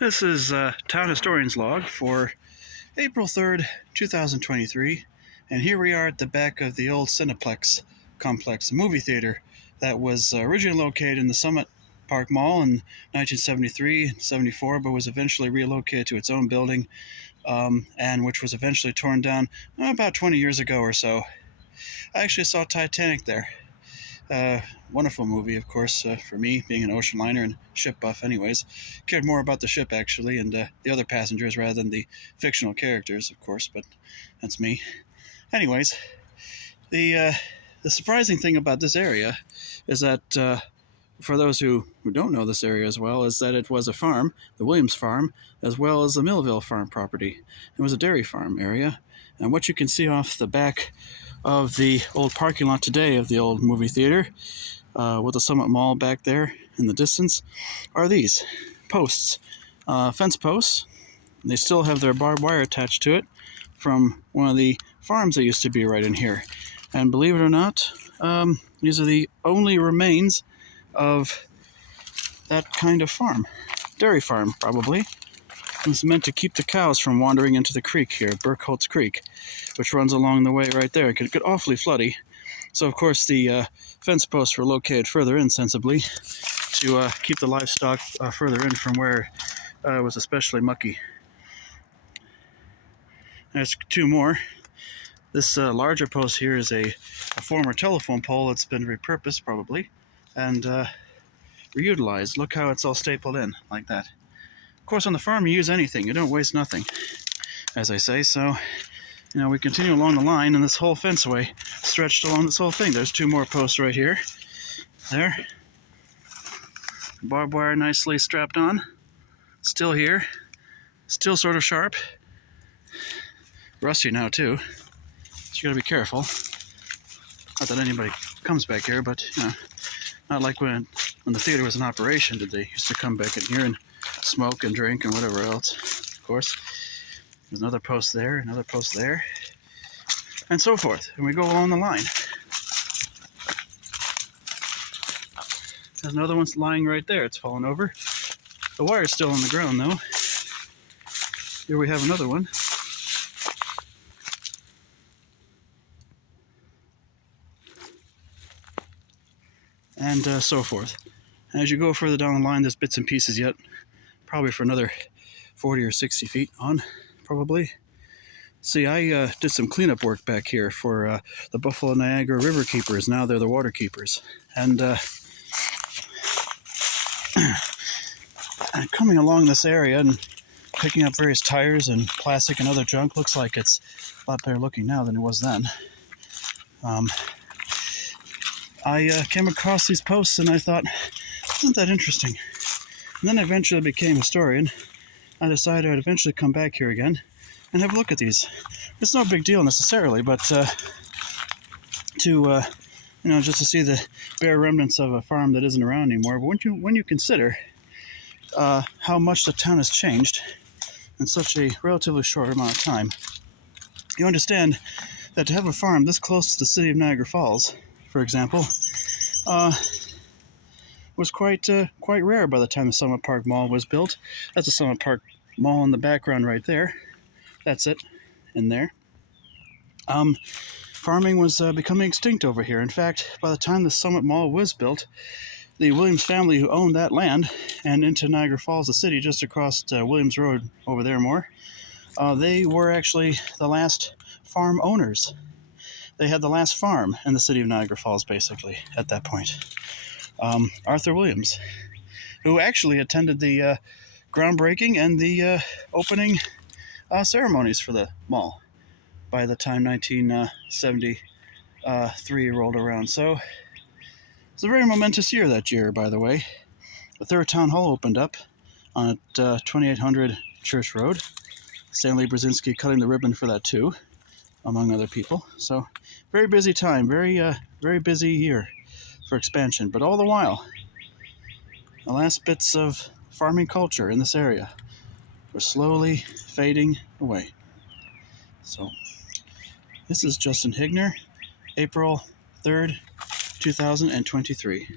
This is Town Historian's Log for April 3rd, 2023, and here we are at the back of the old Cineplex complex, the movie theater that was originally located in the Summit Park Mall in 1973 and 74, but was eventually relocated to its own building, and which was eventually torn down about 20 years ago or so. I actually saw Titanic there. Wonderful movie, of course, for me, being an ocean liner and ship buff anyways. Cared more about the ship, actually, and the other passengers rather than the fictional characters, of course, but that's me. Anyways, the surprising thing about this area is that, for those who don't know this area as well, is that it was a farm, the Williams farm, as well as the Millville farm property. It was a dairy farm area, and what you can see off the back of the old parking lot today of the old movie theater, with the Summit Mall back there in the distance, are these posts, fence posts. They still have their barbed wire attached to it from one of the farms that used to be right in here. And believe it or not, these are the only remains of that kind of farm. Dairy farm, probably. It's meant to keep the cows from wandering into the creek here, Bergholz Creek, which runs along the way right there. It could get awfully floody. So, of course, the fence posts were located further in, sensibly, to keep the livestock further in from where it was especially mucky. There's two more. This larger post here is a former telephone pole that's been repurposed, probably, and reutilized. Look how it's all stapled in, like that. Of course, on the farm, you use anything. You don't waste nothing, as I say. So, we continue along the line, and this whole fenceway stretched along this whole thing. There's two more posts right here. There. Barbed wire nicely strapped on. Still here. Still sort of sharp. Rusty now, too. So you gotta be careful. Not that anybody comes back here, but, not like when the theater was in operation did they used to come back in here and smoke and drink and whatever else. Of course, there's another post there, another post there, and so forth. And we go along the line. There's another one lying right there. It's fallen over. The wire's still on the ground, though. Here we have another one. And so forth. As you go further down the line, there's bits and pieces yet. Probably for another 40 or 60 feet on, probably. See, I did some cleanup work back here for the Buffalo Niagara River Keepers. Now they're the water keepers. And coming along this area and picking up various tires and plastic and other junk, looks like it's a lot better looking now than it was then. I came across these posts and I thought, isn't that interesting? And then I eventually became a historian. I decided I'd eventually come back here again and have a look at these. It's no big deal necessarily, but just to see the bare remnants of a farm that isn't around anymore. But when you consider how much the town has changed in such a relatively short amount of time, you understand that to have a farm this close to the city of Niagara Falls, for example, was quite rare by the time the Summit Park Mall was built. That's the Summit Park Mall in the background right there. That's it, in there. Farming was becoming extinct over here. In fact, by the time the Summit Mall was built, the Williams family who owned that land and into Niagara Falls, the city just across Williams Road over there more, they were actually the last farm owners. They had the last farm in the city of Niagara Falls, basically, at that point. Arthur Williams, who actually attended the groundbreaking and the opening ceremonies for the mall by the time 1973 rolled around. So it's a very momentous year that year, by the way. The third town hall opened up on 2800 Church Road. Stanley Brzezinski cutting the ribbon for that too, among other people. So very busy time, very busy year for expansion. But all the while, the last bits of farming culture in this area were slowly fading away. So this is Justin Higner, April 3rd, 2023.